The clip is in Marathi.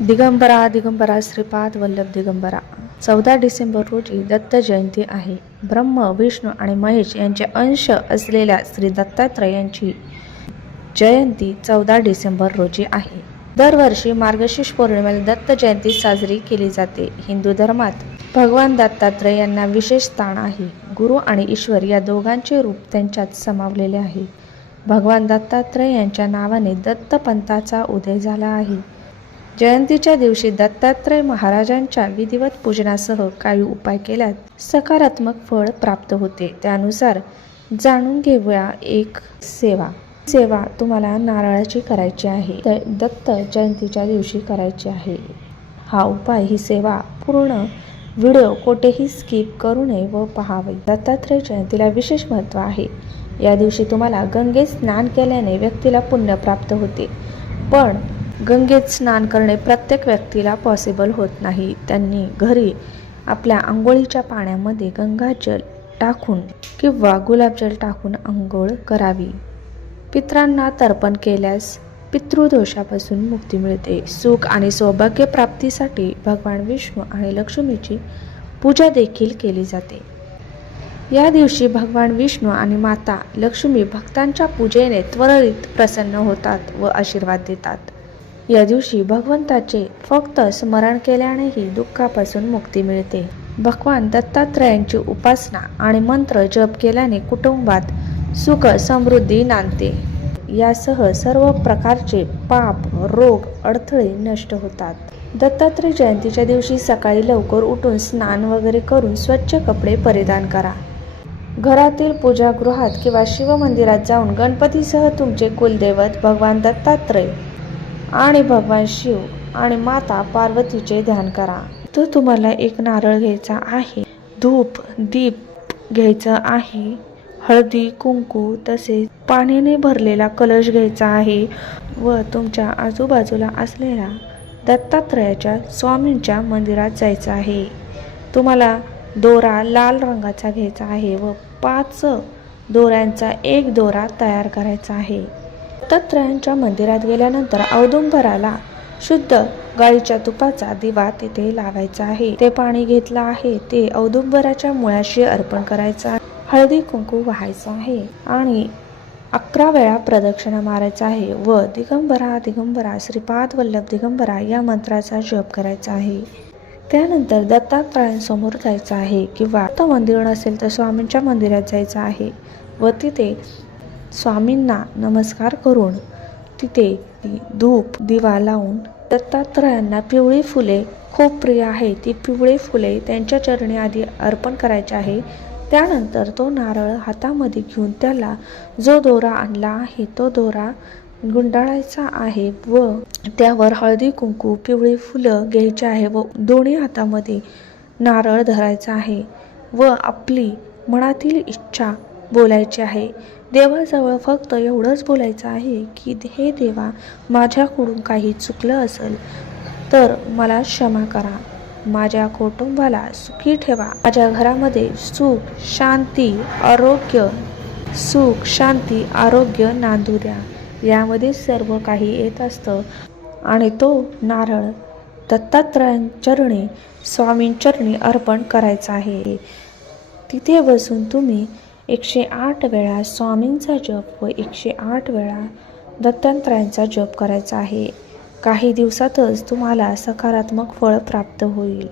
दिगंबरा दिगंबरा श्रीपाद वल्लभ दिगंबरा. चौदा डिसेंबर रोजी दत्त जयंती आहे. ब्रह्म विष्णू आणि महेश यांचे अंश असलेल्या श्री दत्तात्रय यांची जयंती चौदा डिसेंबर रोजी आहे. दरवर्षी मार्गशीर्ष पौर्णिमेला दत्त जयंती साजरी केली जाते. हिंदू धर्मात भगवान दत्तात्रय यांना विशेष स्थान आहे. गुरु आणि ईश्वर या दोघांचे रूप त्यांच्यात समावलेले आहे. भगवान दत्तात्रय यांच्या नावाने दत्त पंथाचा उदय झाला आहे. जयंतीच्या दिवशी दत्तात्रय महाराजांच्या विधिवत पूजनासह काही उपाय केल्यात सकारात्मक फळ प्राप्त होते. त्यानुसार जाणून घेऊया एक सेवा. सेवा तुम्हाला नारळाची करायची आहे तर दत्त जयंतीच्या दिवशी करायची आहे. हा उपाय ही सेवा पूर्ण व्हिडिओ कोठेही स्किप करू नये व पहावे. दत्तात्रय जयंतीला विशेष महत्त्व आहे. या दिवशी तुम्हाला गंगेत स्नान केल्याने व्यक्तीला पुण्य प्राप्त होते. पण गंगेत स्नान करणे प्रत्येक व्यक्तीला पॉसिबल होत नाही. त्यांनी घरी आपल्या आंघोळीच्या पाण्यामध्ये गंगाजल टाकून किंवा गुलाबजल टाकून आंघोळ करावी. पित्रांना तर्पण केल्यास पितृदोषापासून मुक्ती मिळते. सुख आणि सौभाग्य प्राप्तीसाठी भगवान विष्णू आणि लक्ष्मीची पूजा देखील केली जाते. या दिवशी भगवान विष्णू आणि माता लक्ष्मी भक्तांच्या पूजेने त्वरित प्रसन्न होतात व आशीर्वाद देतात. या दिवशी भगवंताचे फक्त स्मरण केल्यानेही दुःखापासून मुक्ती मिळते. भगवान दत्तात्रयांची उपासना आणि मंत्र जप केल्याने कुटुंबात सुख समृद्धी नांदते. यासह सर्व प्रकारचे पाप रोग अडथळे नष्ट होतात. दत्तात्रय जयंतीच्या दिवशी सकाळी लवकर उठून स्नान वगैरे करून स्वच्छ कपडे परिधान करा. घरातील पूजागृहात किंवा शिवमंदिरात जाऊन गणपतीसह तुमचे कुलदैवत भगवान दत्तात्रय आणि भगवान शिव आणि माता पार्वतीचे ध्यान करा. तर तुम्हाला एक नारळ घ्यायचा आहे. धूप दीप घ्यायचं आहे. हळदी कुंकू तसेच पाण्याने भरलेला कलश घ्यायचा आहे व तुमच्या आजूबाजूला असलेल्या दत्तात्रयाच्या स्वामींच्या मंदिरात जायचं आहे. तुम्हाला दोरा लाल रंगाचा घ्यायचा आहे व पाच दोऱ्यांचा एक दोरा तयार करायचा आहे. दत्तत्रयांच्या मंदिरात गेल्यानंतर औदुंबराला शुद्ध गाईच्या तुपाचा दिवा तिथे लावायचा आहे. ते पाणी घेतलं आहे. ते औदुंबराच्या मुळाशी अर्पण करायचं आहे. हळदी कुंकू व्हायचं आहे. आणि अकरा वेळा प्रदक्षिणा मारायचा आहे व दिगंबरा दिगंबरा श्रीपाद वल्लभ दिगंबरा या मंत्राचा जप करायचा आहे. त्यानंतर दत्तात्रयांसमोर जायचं आहे किंवा मंदिर नसेल तर स्वामींच्या मंदिरात जायचं आहे व तिथे स्वामींना नमस्कार करून तिथे धूप दिवा लावून दत्तात्रयांना पिवळी फुले खूप प्रिय आहे ती पिवळी फुले त्यांच्या चरणी आधी अर्पण करायचे आहे. त्यानंतर तो नारळ हातामध्ये घेऊन त्याला जो दोरा आणला आहे तो दोरा गुंडाळायचा आहे व त्यावर हळदी कुंकू पिवळी फुलं घ्यायची आहे व दोन्ही हातामध्ये नारळ धरायचा आहे व आपली मनातील इच्छा बोलायची आहे. देवाजवळ फक्त एवढंच बोलायचं आहे की हे देवा माझ्याकडून काही चुकलं असेल तर मला क्षमा करा. माझ्या कुटुंबाला सुखी ठेवा. माझ्या घरामध्ये सुख शांती आरोग्य सुख शांती आरोग्य नांदू द्या. यामध्ये सर्व काही येत असतं. आणि तो नारळ दत्तात्रयांचरणी स्वामींचरणी अर्पण करायचा आहे. तिथे बसून तुम्ही एकशे आठ वेळा स्वामींचा जप व एकशे आठ वेळा दत्तात्रयांचा जप करायचा आहे. काही दिवसातच तुम्हाला सकारात्मक फळ प्राप्त होईल.